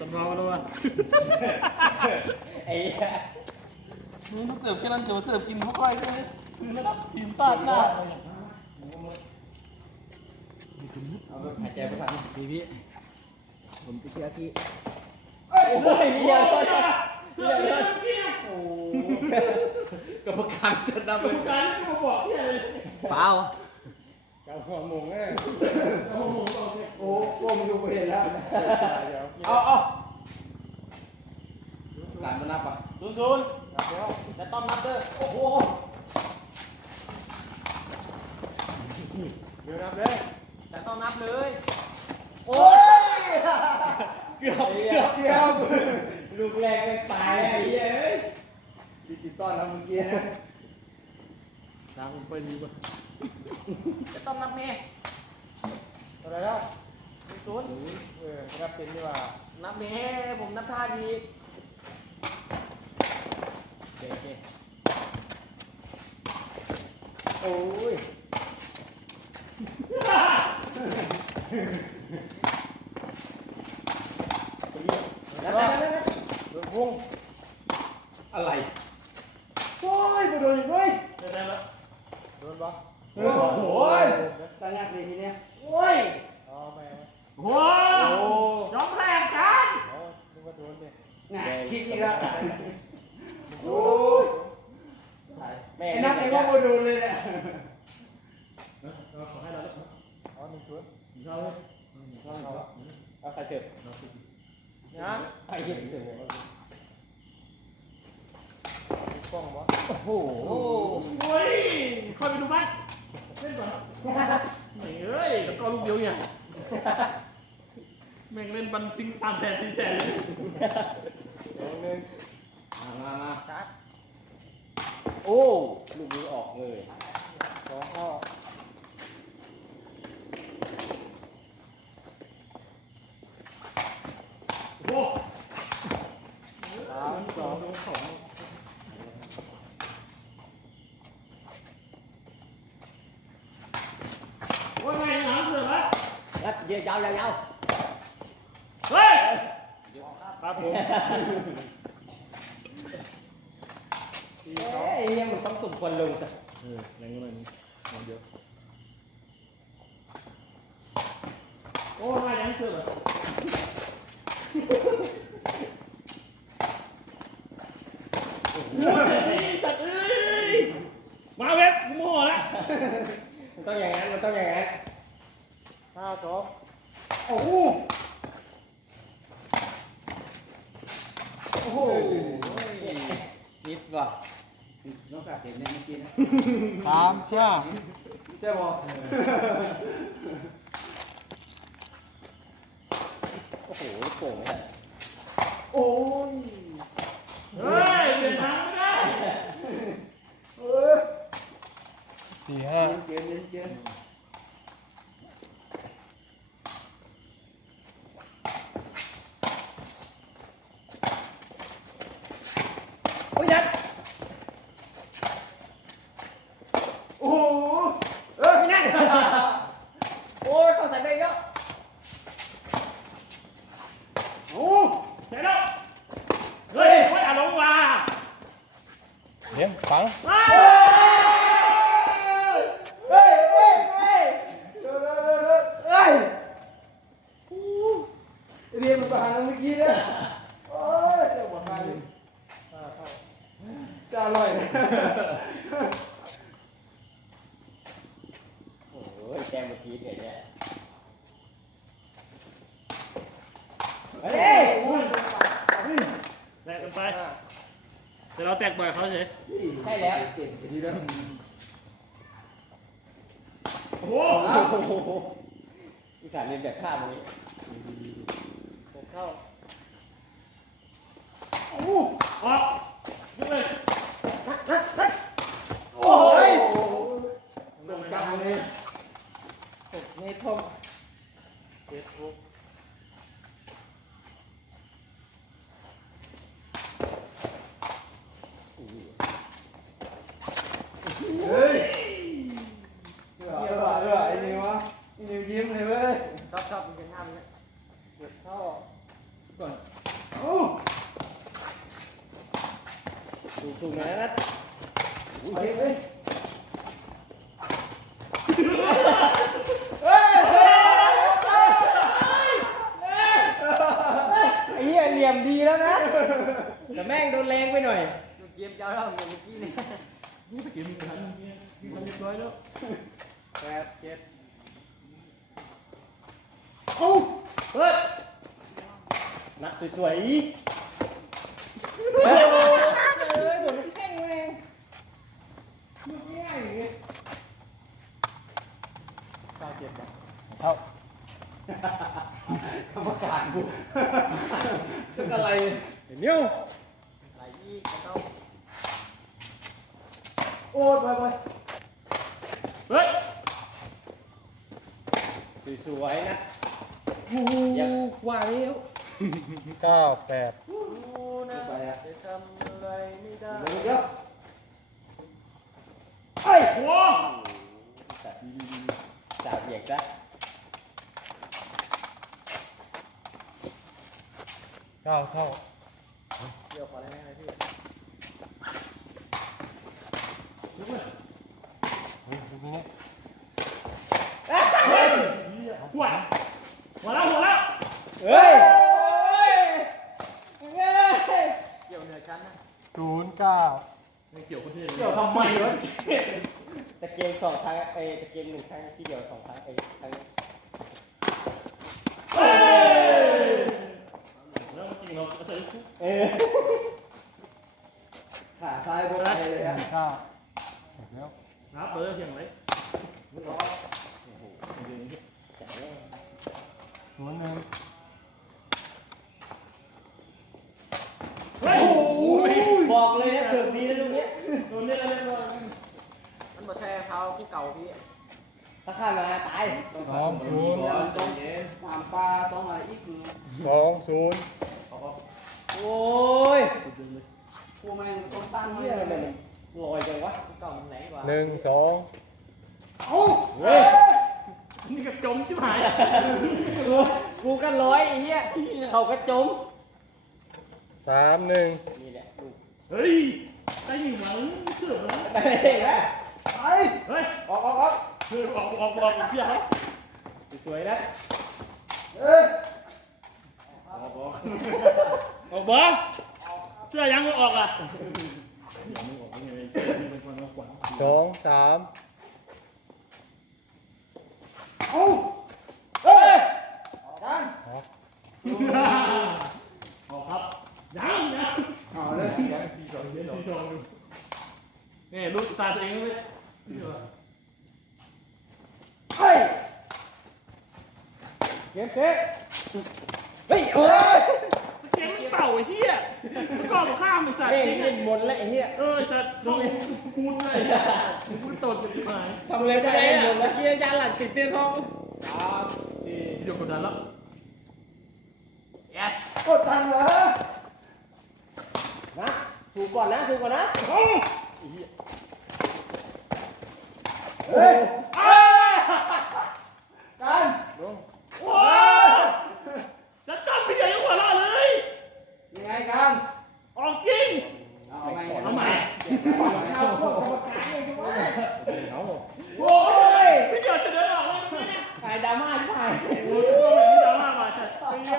สำรองแล้ววะไอ้เหี้ยมึงต้องเสิร์ฟแค่นั้นจะมาเสิร์ฟกินทุกไร่เลยคือระดับทีมชาติหน้าเลยอะเอาแบบหายใจประสานพี่พี่ผมไปเชื่อพี่โอ้ยเหี้ยเลยเสิร์ฟเรื่องเที่ยงโอ้กรรมการจะนำกรรมการที่มาบอกที่อะไรเปล่ากับหัวหมงอะโอ้โห โอเคโอ้ก้มดูไปเห็นแล้ว เอาเอาหลานมันนับปะศูนย์ศูนย์แล้วต้อมนับเด้อโอ้โหเดี๋ยวนับเลยแต่ต้องนับเลย โอ้ย เกือบเกือบเกี่ยวลูกแรกไม่ตายแล้วไอ้เหี้ยเอ้ยดิจิตอลแล้วเมื่อกี้นะดังไปดีป่ะจะต้องนับแม่อะไรแล้ว ศูนย์เออนับเป็นดีกว่านับแม่ผมนับท่าดีโอเคโอเคโอ้ยแล้วแล้วแล้วแล้วโดนพุ่งอะไร โอ้ยไปโดนอีกด้วยได้ได้แล้วโดนปะโอ้โหสงัดเลยทีเนี้ยโอ้ยอ๋อไป โอ้โอ้ยอมแรงกันอ๋อนึกว่าโดนเนี่ยน่ะคิดอีกแล้วโอ้ยแม่ไอ้นัทไอ้ว่าโดนเลยเนี่ยขอให้เราได้อ๋อหนึ่งชุดเราเลยเอาเอาเอาใครเจ็บนะใครเจ็บถึงกล้องวะโอ้โหโอ้ยค่อยไปดูบ้านเล่นก่อนไม่เอ้ยแล้วก็ลูกเดียวเนี่ยแม่งเล่นบันซิงสามแสนสี่แสนเลยสองหนึ่งมามามาโอ้ลูกมือออกเลยสองเข้าโอ้สามสองโอ้ยไงหางเสือละแล้วเดี๋ยวยาวยาวยาว เฮ้ยครับผมสี่เอ้สองยยังมันต้องสุ่มควันลงจ้ะ เออแรงกันหน่อยนึงลองเดียวโอ้ยไงหางเสือเหรอโอ้ยสัตว์เอ้ยมาเว็บกูโมโหละ มันต้องอย่างนั้นมันต้องอย่างนั้น ห้าสอง โอ้โหโอ้โห นิดว่ะน้องสาวเห็นเนี่ยเมื่อกี้นะสามเชื่อใช่ป่ะโอ้โหลูกโป่งเนี่ยโอ้ยเฮ้ยเปลี่ยนทางไม่ได้เออสี่ห้าเกมเย็นเกม โอ้ยยัด โอ้โห เออพี่นั่นโอ้ยเข้าใส่ไปแล้วโอ้เดี๋ยวนะเฮ้ยไม่เอาลงว่าเลี้ยงฟังว้าเฮ้ยเฮ้ยเฮ้ยเอ้ยเรียนมาผ่านเมื่อกี้เนี่ยโอ้ยเจ้าบ่ทันจะอร่อยนะโอ้ยแกมเมื่อกี้เนี่ยเนี่ย เฮ้ย แตกกันไปเดี๋ยวเราแตกบ่อยเขาเฉยใช่แล้วเก่งทีแล้วโอ้โหอีสานเรียนแบบข้ามนี้เข้าออกยิงเลยโอ้ยลงไป กลางเลย นี่ทม เจ็ดหกเฮ้ยเออเออเออไอ้นิววะไอ้นิวยิ้มเลยเว้ย ชอบชอบมันเป็นหน้ามันเนี่ย เก็บเข้า สูงๆหน่อยนะนัด เฮ้ยเฮ้ย ไอ้เหี้ยเหลี่ยมดีแล้วนะ แต่แม่งโดนแรงไปหน่อยเกมเจ้าเราเมื่อกี้นี่นี่สกิลมีทันมีทันเรียบร้อยแล้วแปดเจ็ดเอ้าเฮ้ยนัดสวยๆอีเฮ้ยเอ้ยโดนลูกแข้งแม่งลูกง่ายอย่างเงี้ย เก้าเจ็ดนะเท่าก รรมการกู อะไร เห็นนิ้ว ไหลยี่กระต้อง โอ้ยไปไปเฮ้ยสวยๆนะโอ้โหอย่าไหวแล้วเก้าแปดไปอะจะทำอะไรไม่ได้เดี๋ยวเดี๋ยวเฮ้ยโอ้โหสาบเหยียกซะเก้าเท่าเดี๋ยวขอได้ไหมพี่ ลุกเลย เฮ้ยตรงนี้ เฮ้ย หัวหัวแล้วหัวแล้วเฮ้ยเกี่ยวเหนือชั้นนะศูนย์เก้าไม่เกี่ยวคนที่เดี๋ยวทำไมวะตะเกียงสองครั้งเอ้ตะเกียงหนึ่งครั้งที่เดียวสองครั้งเอ้ครั้งเฮ้ยแล้วจริงเราเออขาซ้ายบนไปเลยอะ นึ่งเก้าแล้วนับเลยเพียงไรศูนย์หนึ่งเฮ้ยบอกเลยนะเสิร์ฟดีนะลูกเนี้ยโดนเล่นแล้วเล่นเลยมันบ่แช่เท้าคู่เก่าพี่ถ้าข้ามมาตายสองศูนย์ต้องตามปลาต้องอะไรอีกคือสองศูนย์โอ้ยกูไม่ต้องตั้งเฮีเหี้ยยอะไรอะไรมัน ลอยจังวะคู่เก่ามันแรงกว่าหนึ่งสองเอ้าเฮ้ยนี่ก็จมชิบหายกูกันร้อยไอ้เหี้ยเขาก็จมสามหนึ่งนี่แหละลูกเฮ้ยได้ยินหวังเชื่อมันได้แล้วไปเฮ้ยออกออกออกเฮ้ยออกออกออกเสียแล้วสวยนะเอ้ยออกบ่เสื้อยังไม่ออกอะ สองสามเอ้าเฮ้ยกันออกออกครับยังยังเอาเลยยังสี่สองเย็นสี่สองนี่ลูกตาตัวเองเลยเฮ้ยเก็บเก็บเฮ้ยโอ้ยเกมมันเป่า ไอ้เหี้ยมันก็เอาข้ามไปสัตว์เม่งจริงเล่นอะบนแล้วไอ้เหี้ยเออสัตว์ดูคูณเลยคูณตดกันที่หายทำอะไรไม่ได้หมดแล้วเกียร์ยานหลังติดเตียนห้องเดี๋ยวกดดันแล้วแอดกดทันเหรอนะถูกก่อนนะถูกก่อนนะโอ้เฮ้ยกัน โหจะจำไปใหญ่ยังหัวเราะเลย ยังไงกัน ออกจริง เอาไง ทำไม เอาพวกกรรมการเลยด้วย โอ้ยพี่เกิดจะเดินออกแล้วทำไมเนี่ย ถ่ายดราม่าที่ถ่าย โอ้ยก็แบบนี้ดราม่ามาจัด ไอ้เหี้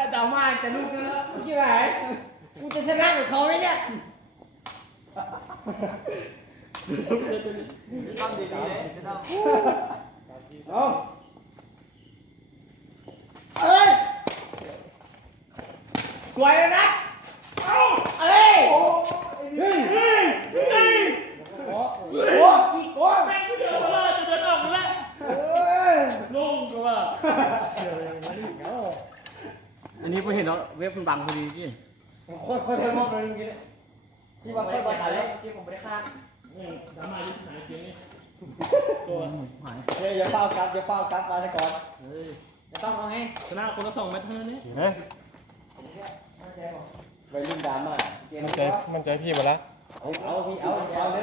แต่ลูกแล้วกี่ไหกูจะชนะกับเขาไหมเนี่ยต้องดีๆเลยจะต้องเอาเอ้ยสวยเลยนะ เอ้า เอ้ย โอ้ เฮ้ย เฮ้ยเฮ้ย โอ้โหกี่ก้อน แม่งพี่เดินมาเลยจะเดินออกมาแล้ว เอ้ย ลงก็ว่า อั นนี้ผมเห็นเนาะเว็บมันบังพอดีพี่ค่อยๆค่อยๆมองเลยอย่างงี้เนี่ยที่ว่าค่อยๆถ่ายแล้วที่ผมไม่ได้คาดเนี่ยดราม่าที่ไหนเพียงนี้ตัวหายเฮ้ยอย่าเฝ้ากัดอย่าเฝ้ากัดมาซะก่อนเฮ้ยจะต้องเอาไงชนะคนละสองเมตรเท่านั้นนี่เห็นไหมวัยรุ่นดราม่ามันใจมันใจพี่หมาละเอาเอาพี่เอาเอาเลย